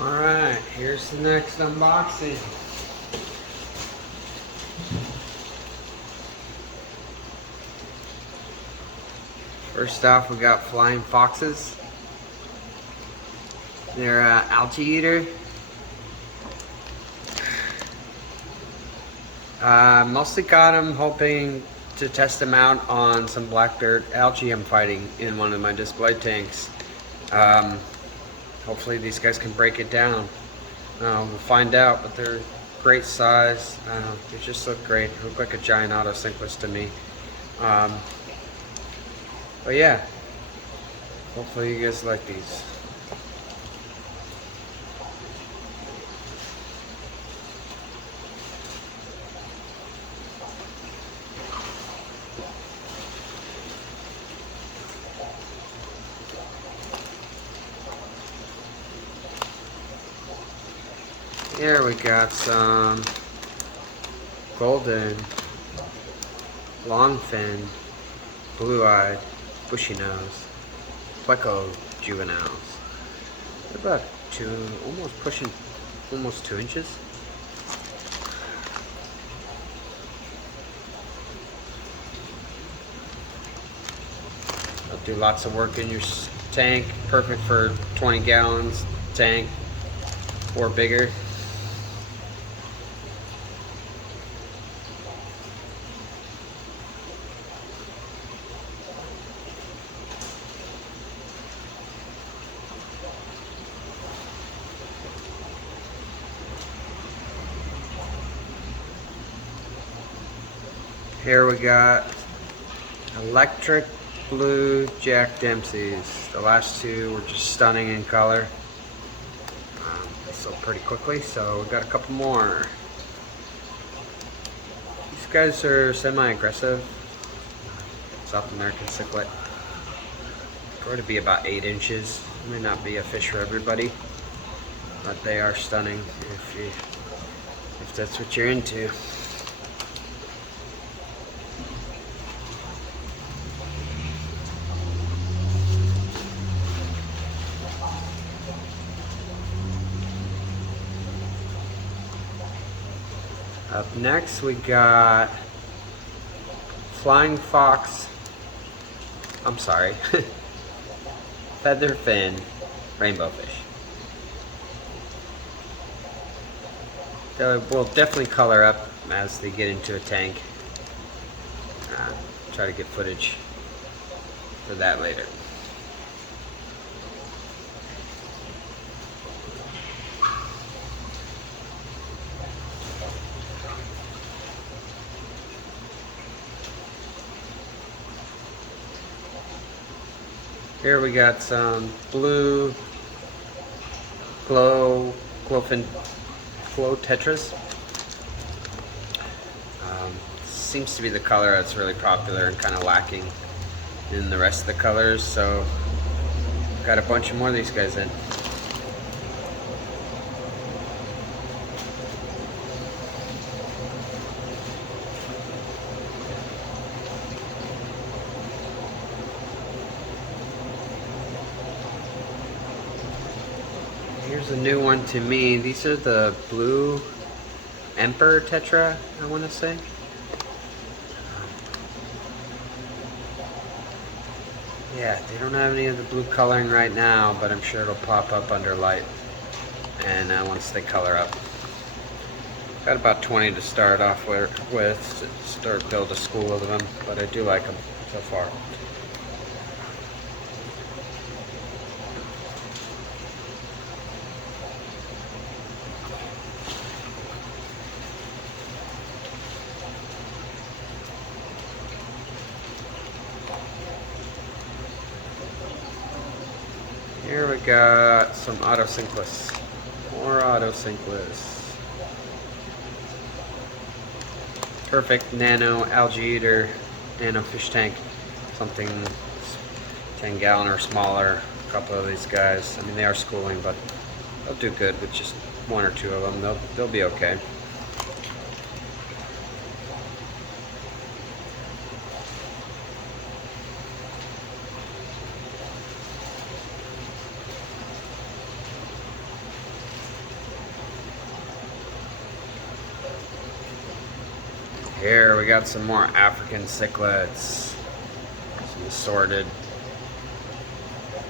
Alright, here's the next unboxing. First off, we got flying foxes. They're algae eater. Mostly got them hoping to test them out on some black dirt algae I'm fighting in one of my display tanks. Hopefully these guys can break it down. We'll find out, but they're great size. They just look great. They look like a giant autocinquus to me. But yeah, hopefully you guys like these. Here we got some golden, long-finned, blue-eyed, bushy nose, pleco juveniles. They're about almost 2 inches. They'll do lots of work in your tank. Perfect for 20 gallons tank or bigger. Here we got electric blue Jack Dempsey's. The last two were just stunning in color. They sold pretty quickly, so we got a couple more. These guys are semi-aggressive. South American cichlid. Going to be about 8 inches. May not be a fish for everybody, but they are stunning if that's what you're into. Up next we got flying fox, feather fin rainbow fish. They will definitely color up as they get into a tank. Try to get footage for that later. Here we got some blue glow tetras. Seems to be the color that's really popular and kind of lacking in the rest of the colors, so got a bunch more of these guys in. Here's a new one to me. These are the blue emperor tetra, I want to say. Yeah, they don't have any of the blue coloring right now, but I'm sure it'll pop up under light and once they color up. Got about 20 to start off with, build a school of them, but I do like them so far. Here we got some autocinquus. More autocinquus. Perfect nano algae eater, nano fish tank. Something 10 gallon or smaller. A couple of these guys. I mean, they are schooling, but they'll do good with just 1 or 2 of them. They'll be okay. Here we got some more African cichlids, some assorted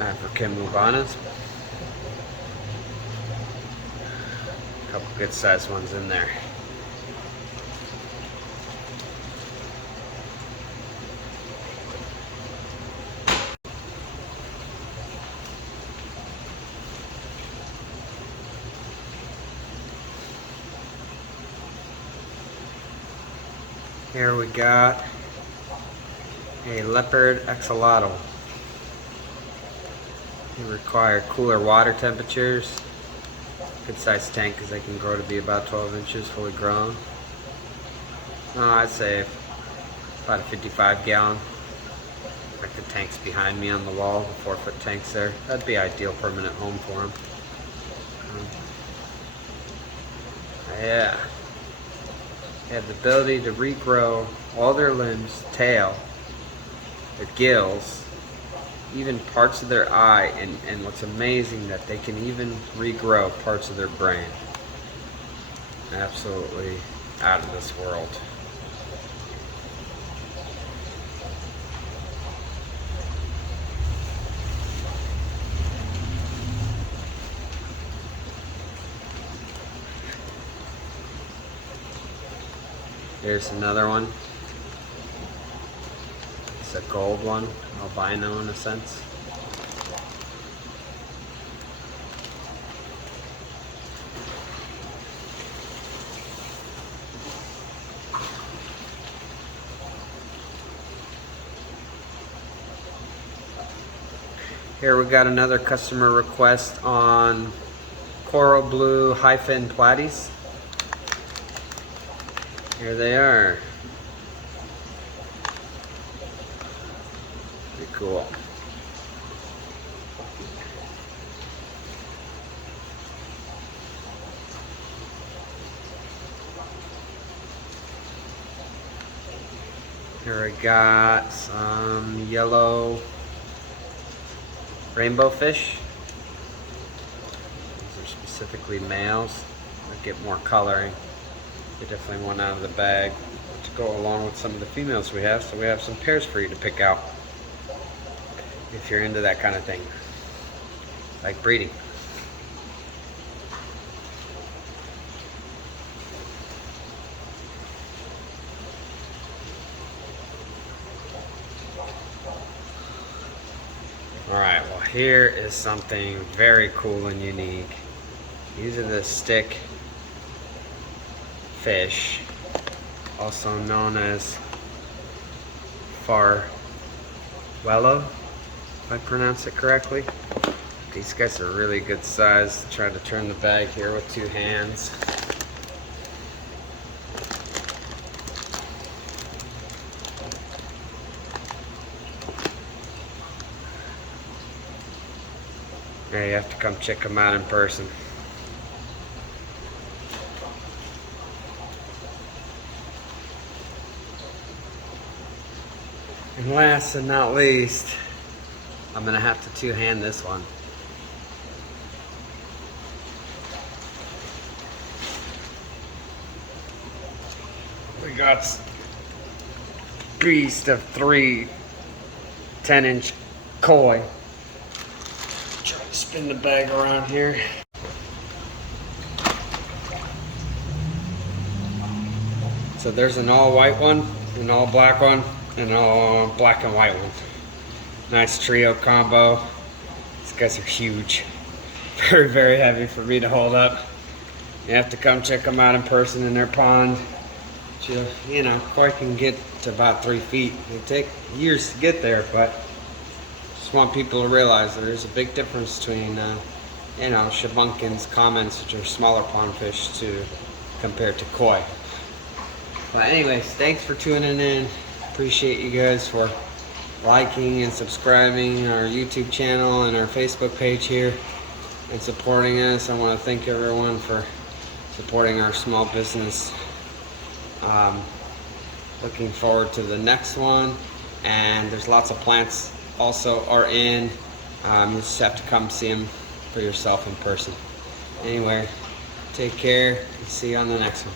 African mubanas. A couple good sized ones in there. Here we got a leopard axolotl. They require cooler water temperatures. Good sized tank because they can grow to be about 12 inches fully grown. I'd say about a 55 gallon. Like the tanks behind me on the wall, the 4-foot tanks there. That'd be ideal permanent home for them. Yeah. They have the ability to regrow all their limbs, tail, their gills, even parts of their eye, and what's amazing that they can even regrow parts of their brain. Absolutely out of this world. Here's another one. It's a gold one, albino in a sense. Here we got another customer request on coral blue high-fin platies. Here they are. Pretty cool. Here we got some yellow rainbow fish. These are specifically males that get more coloring. They definitely want out of the bag to go along with some of the females we have, so we have some pairs for you to pick out if you're into that kind of thing, like breeding. Alright, well here is something very cool and unique. These are the stick fish, also known as farwello, if I pronounce it correctly. These guys are really good size. Try to turn the bag here with 2 hands. Yeah, you have to come check them out in person. And last and not least, I'm gonna have to 2-hand this one. We got beast of 3 10-inch koi. Try to spin the bag around here. So there's an all white one, an all black one, and all black and white one. Nice trio combo. These guys are huge. Very, very heavy for me to hold up. You have to come check them out in person in their pond. You know, koi can get to about 3 feet. They take years to get there, but just want people to realize that there's a big difference between, you know, shabunkins, commons, which are smaller pond fish, compared to koi. But anyways, thanks for tuning in. Appreciate you guys for liking and subscribing our YouTube channel and our Facebook page here and supporting us. I want to thank everyone for supporting our small business. Looking forward to the next one, and there's lots of plants also are in. You just have to come see them for yourself in person. Anyway, take care and see you on the next one.